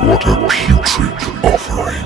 What a putrid offering.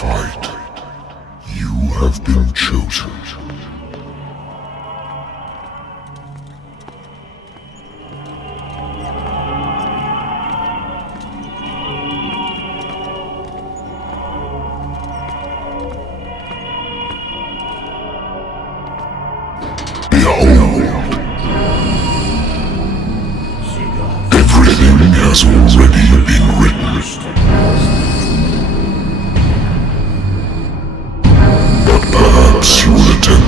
Fight. You have been chosen. Behold! Everything has already been written. Perhaps you will attempt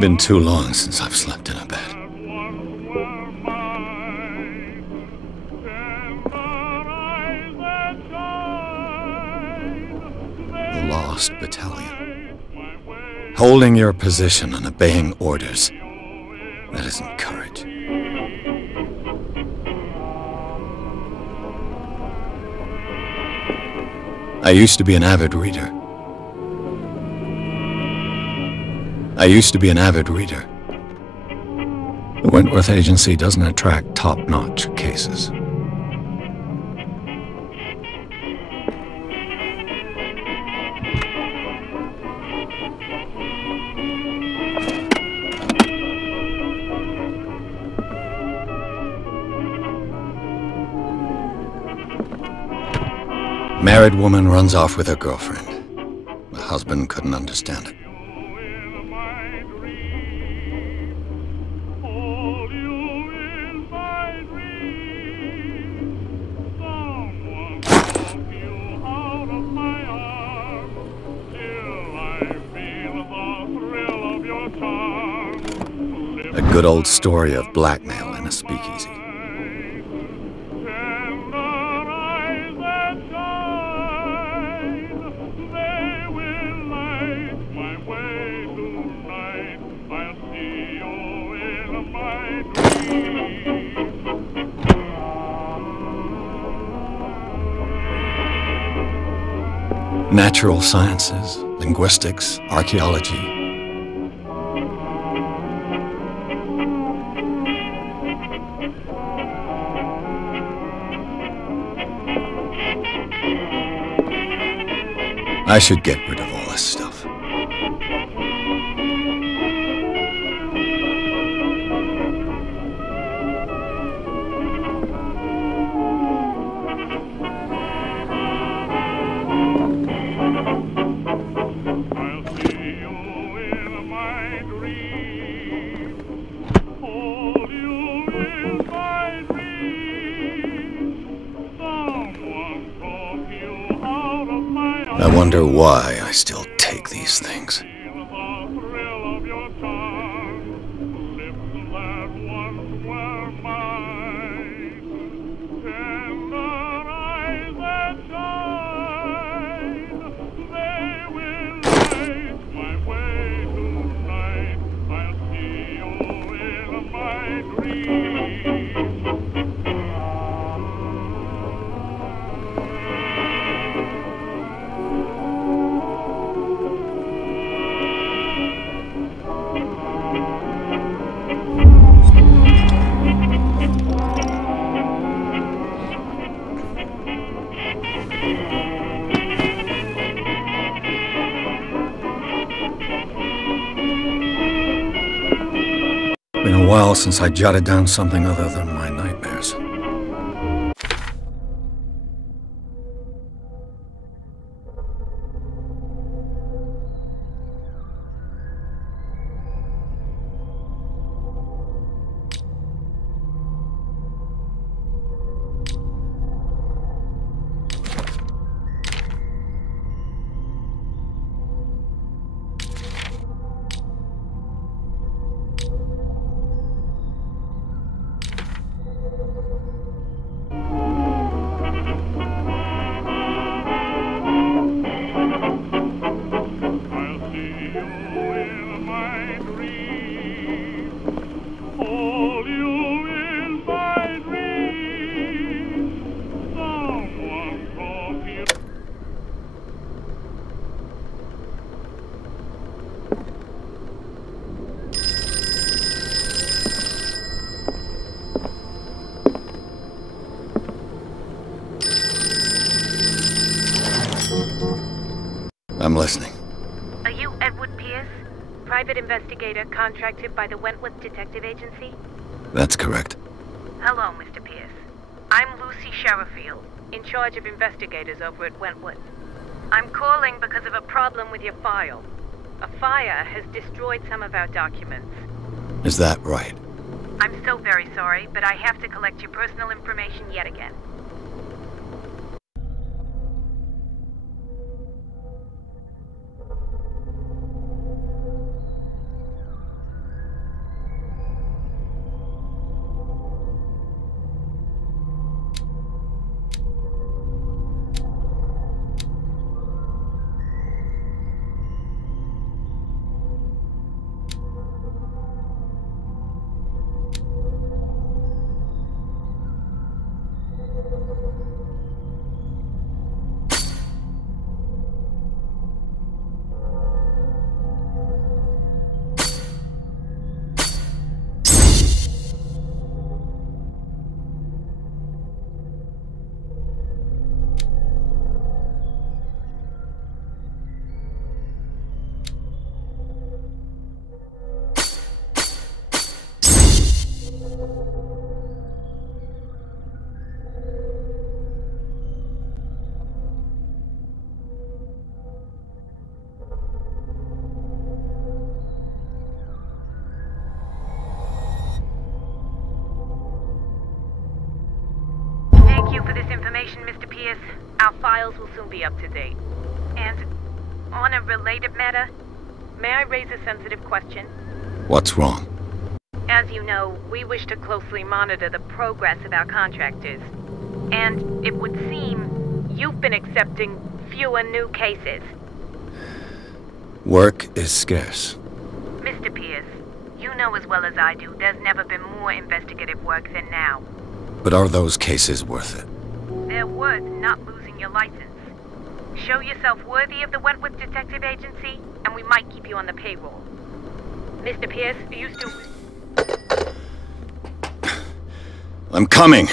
Been too long since I've slept in a bed. The Lost Battalion. Holding your position and obeying orders. That isn't courage. I used to be an avid reader. The Wentworth Agency doesn't attract top-notch cases. Married woman runs off with her girlfriend. The husband couldn't understand it. A good old story of blackmail in a speakeasy. Natural sciences, linguistics, archaeology. I should get rid of all this stuff. I wonder why I still take these things. Been a while since I jotted down something other than my nightmares. I'm listening. Are you Edward Pierce, private investigator contracted by the Wentworth Detective Agency? That's correct. Hello, Mr. Pierce. I'm Lucy Sherifield, in charge of investigators over at Wentworth. I'm calling because of a problem with your file. A fire has destroyed some of our documents. Is that right? I'm so very sorry, but I have to collect your personal information yet again. Pierce, our files will soon be up to date. And on a related matter, may I raise a sensitive question? What's wrong? As you know, we wish to closely monitor the progress of our contractors. And it would seem you've been accepting fewer new cases. Work is scarce. Mr. Pierce, you know as well as I do, there's never been more investigative work than now. But are those cases worth it? They're worth not losing your license. Show yourself worthy of the Wentworth Detective Agency, and we might keep you on the payroll. Mr. Pierce, are you still... I'm coming!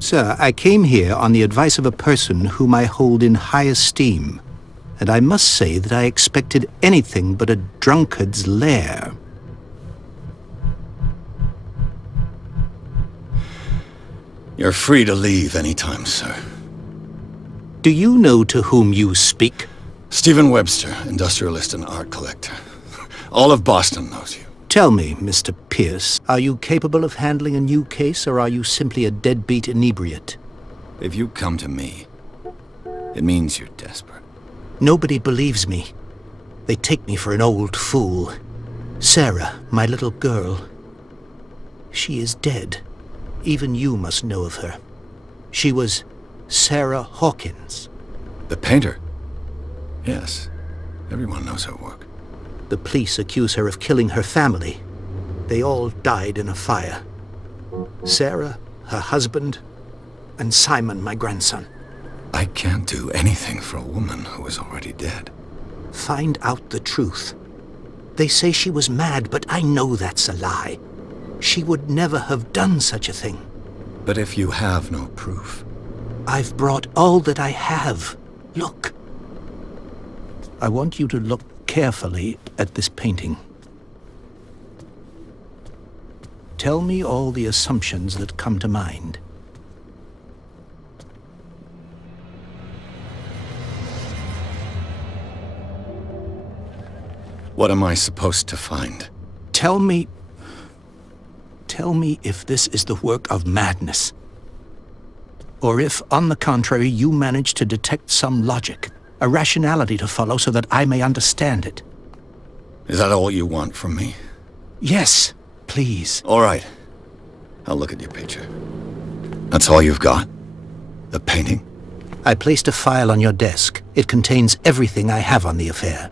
Sir, I came here on the advice of a person whom I hold in high esteem, and I must say that I expected anything but a drunkard's lair. You're free to leave anytime, sir. Do you know to whom you speak? Stephen Webster, industrialist and art collector. All of Boston knows you. Tell me, Mr. Pierce, are you capable of handling a new case, or are you simply a deadbeat inebriate? If you come to me, it means you're desperate. Nobody believes me. They take me for an old fool. Sarah, my little girl, she is dead. Even you must know of her. She was Sarah Hawkins. The painter? Yes. Everyone knows her work. The police accuse her of killing her family. They all died in a fire. Sarah, her husband, and Simon, my grandson. I can't do anything for a woman who is already dead. Find out the truth. They say she was mad, but I know that's a lie. She would never have done such a thing. But if you have no proof... I've brought all that I have. Look. I want you to look carefully at this painting. Tell me all the assumptions that come to mind. What am I supposed to find? Tell me if this is the work of madness. Or if, on the contrary, you manage to detect some logic, a rationality to follow so that I may understand it. Is that all you want from me? Yes, please. All right. I'll look at your picture. That's all you've got? The painting? I placed a file on your desk. It contains everything I have on the affair.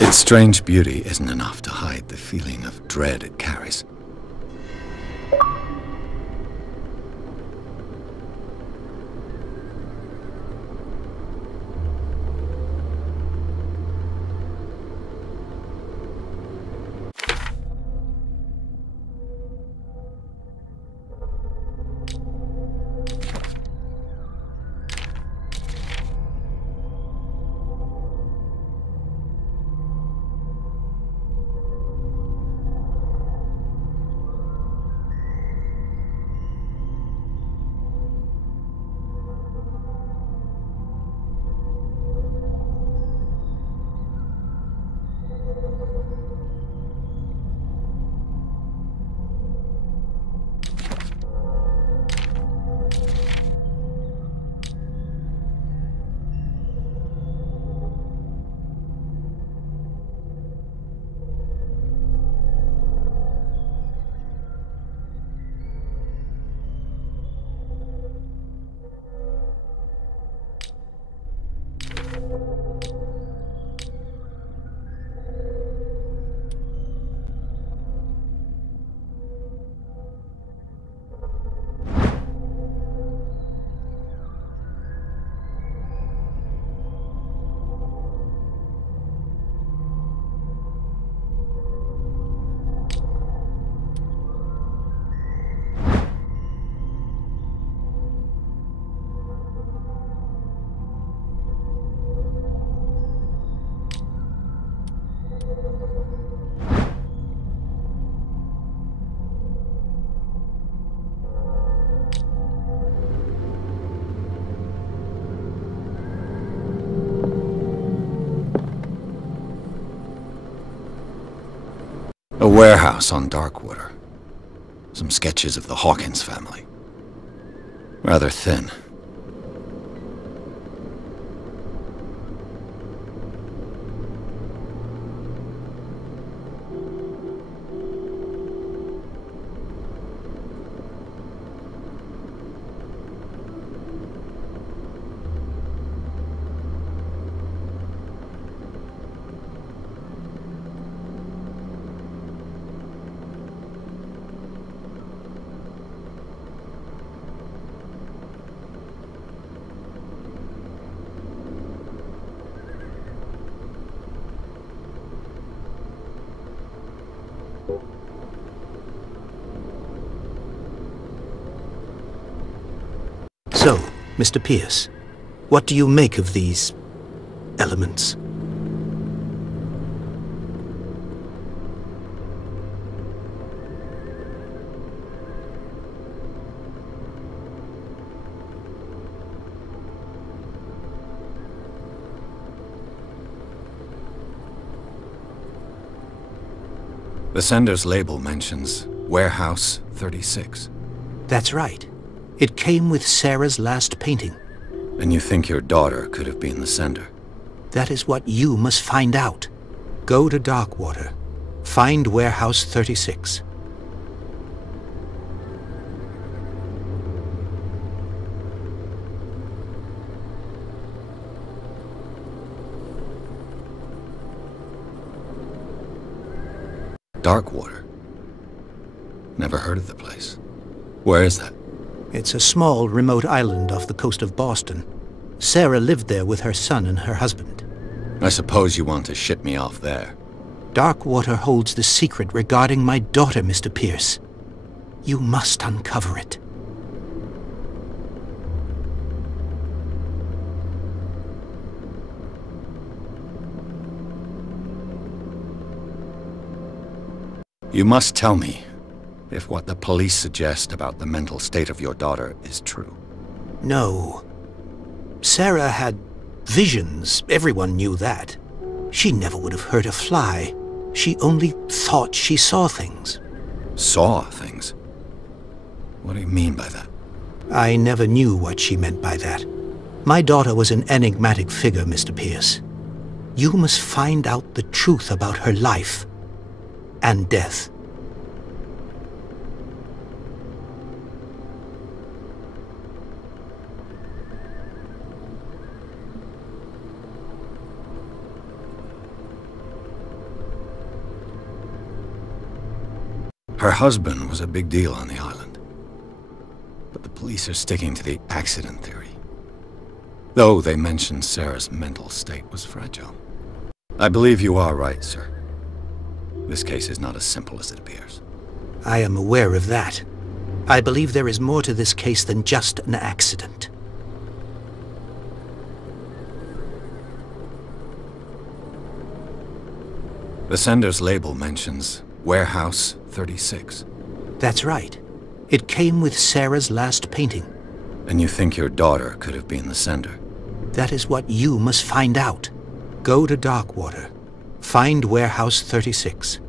Its strange beauty isn't enough to hide the feeling of dread it carries. A warehouse on Darkwater. Some sketches of the Hawkins family. Rather thin. So, Mr. Pierce, what do you make of these elements? The sender's label mentions Warehouse 36. That's right. It came with Sarah's last painting. And you think your daughter could have been the sender? That is what you must find out. Go to Darkwater. Find Warehouse 36. Darkwater? Never heard of the place. Where is that? It's a small, remote island off the coast of Boston. Sarah lived there with her son and her husband. I suppose you want to ship me off there. Darkwater holds the secret regarding my daughter, Mr. Pierce. You must uncover it. You must tell me if what the police suggest about the mental state of your daughter is true. No. Sarah had visions. Everyone knew that. She never would have hurt a fly. She only thought she saw things. Saw things? What do you mean by that? I never knew what she meant by that. My daughter was an enigmatic figure, Mr. Pierce. You must find out the truth about her life and death. Her husband was a big deal on the island. But the police are sticking to the accident theory. Though they mentioned Sarah's mental state was fragile. I believe you are right, sir. This case is not as simple as it appears. I am aware of that. I believe there is more to this case than just an accident. The sender's label mentions Warehouse 36. That's right. It came with Sarah's last painting. And you think your daughter could have been the sender? That is what you must find out. Go to Darkwater. Find Warehouse 36.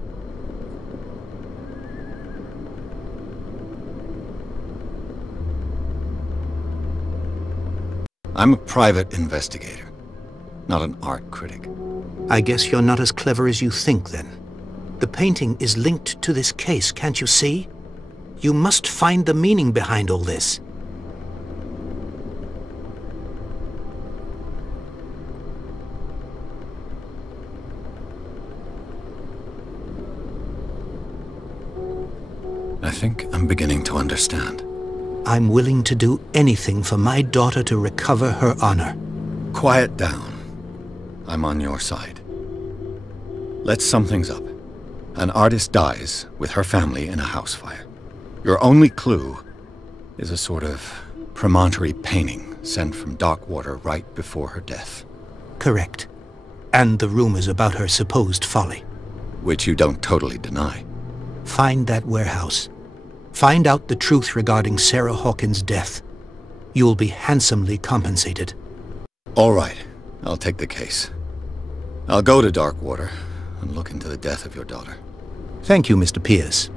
I'm a private investigator, not an art critic. I guess you're not as clever as you think, then. The painting is linked to this case, can't you see? You must find the meaning behind all this. I think I'm beginning to understand. I'm willing to do anything for my daughter to recover her honor. Quiet down. I'm on your side. Let's sum things up. An artist dies with her family in a house fire. Your only clue is a sort of premonitory painting sent from Darkwater right before her death. Correct. And the rumors about her supposed folly. Which you don't totally deny. Find that warehouse. Find out the truth regarding Sarah Hawkins' death. You'll be handsomely compensated. All right. I'll take the case. I'll go to Darkwater and look into the death of your daughter. Thank you, Mr. Pierce.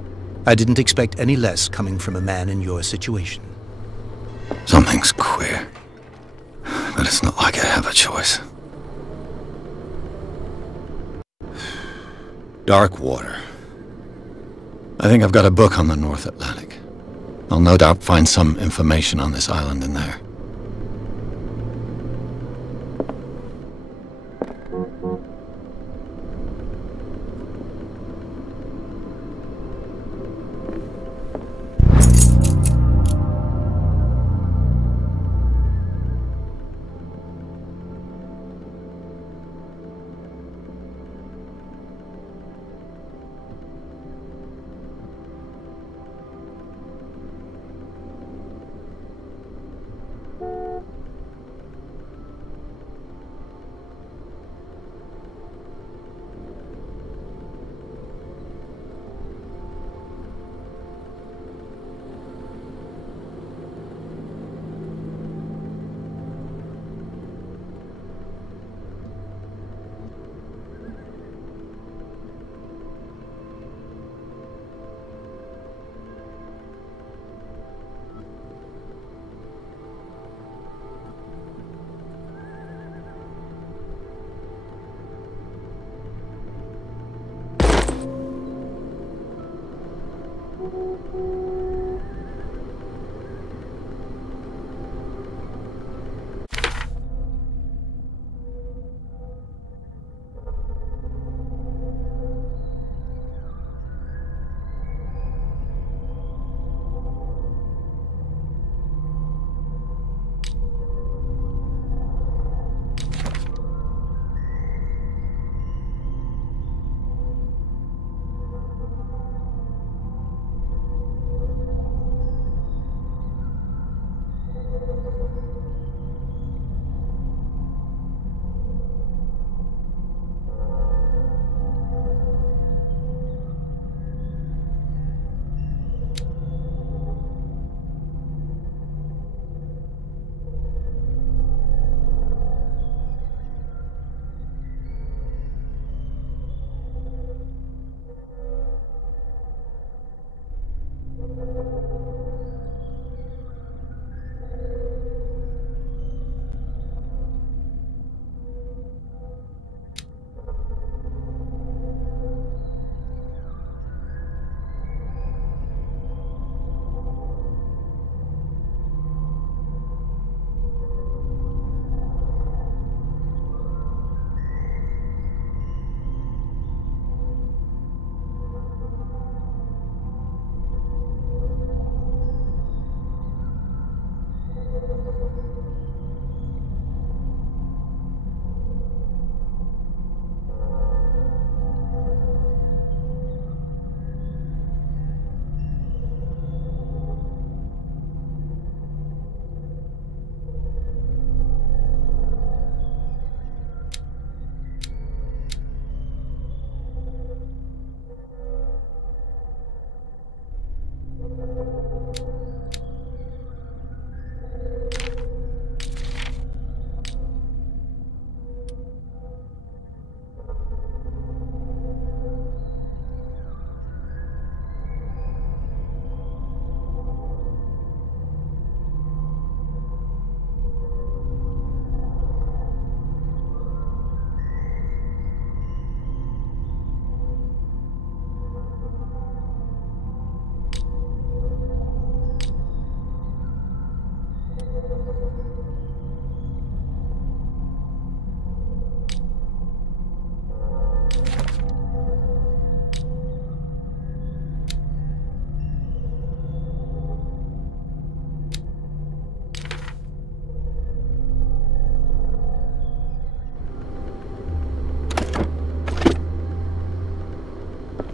I didn't expect any less coming from a man in your situation. Something's queer. But it's not like I have a choice. Dark water. I think I've got a book on the North Atlantic. I'll no doubt find some information on this island in there.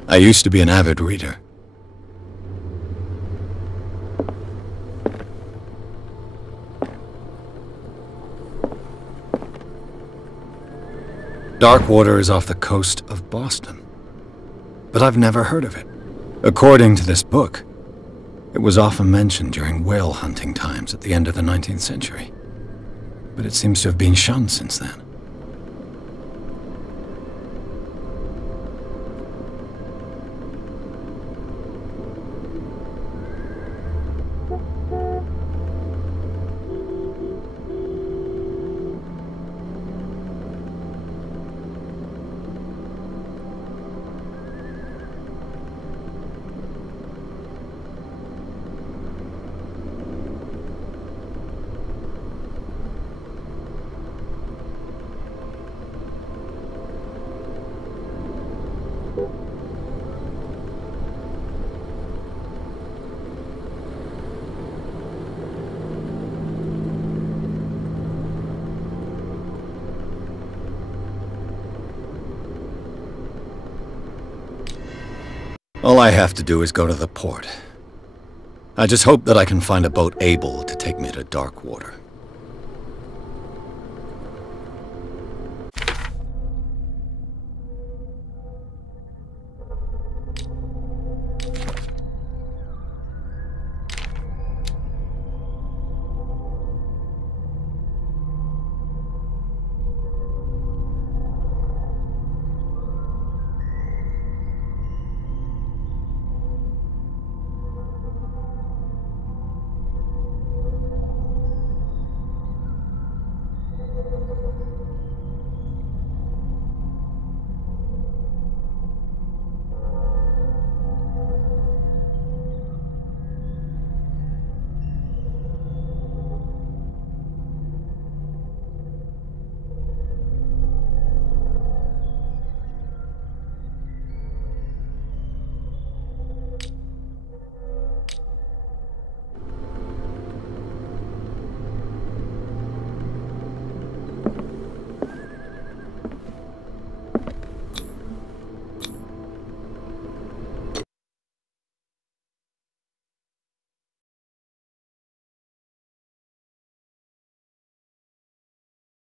I used to be an avid reader. Darkwater is off the coast of Boston, but I've never heard of it. According to this book, it was often mentioned during whale hunting times at the end of the 19th century, but it seems to have been shunned since then. All I have to do is go to the port. I just hope that I can find a boat able to take me to Darkwater.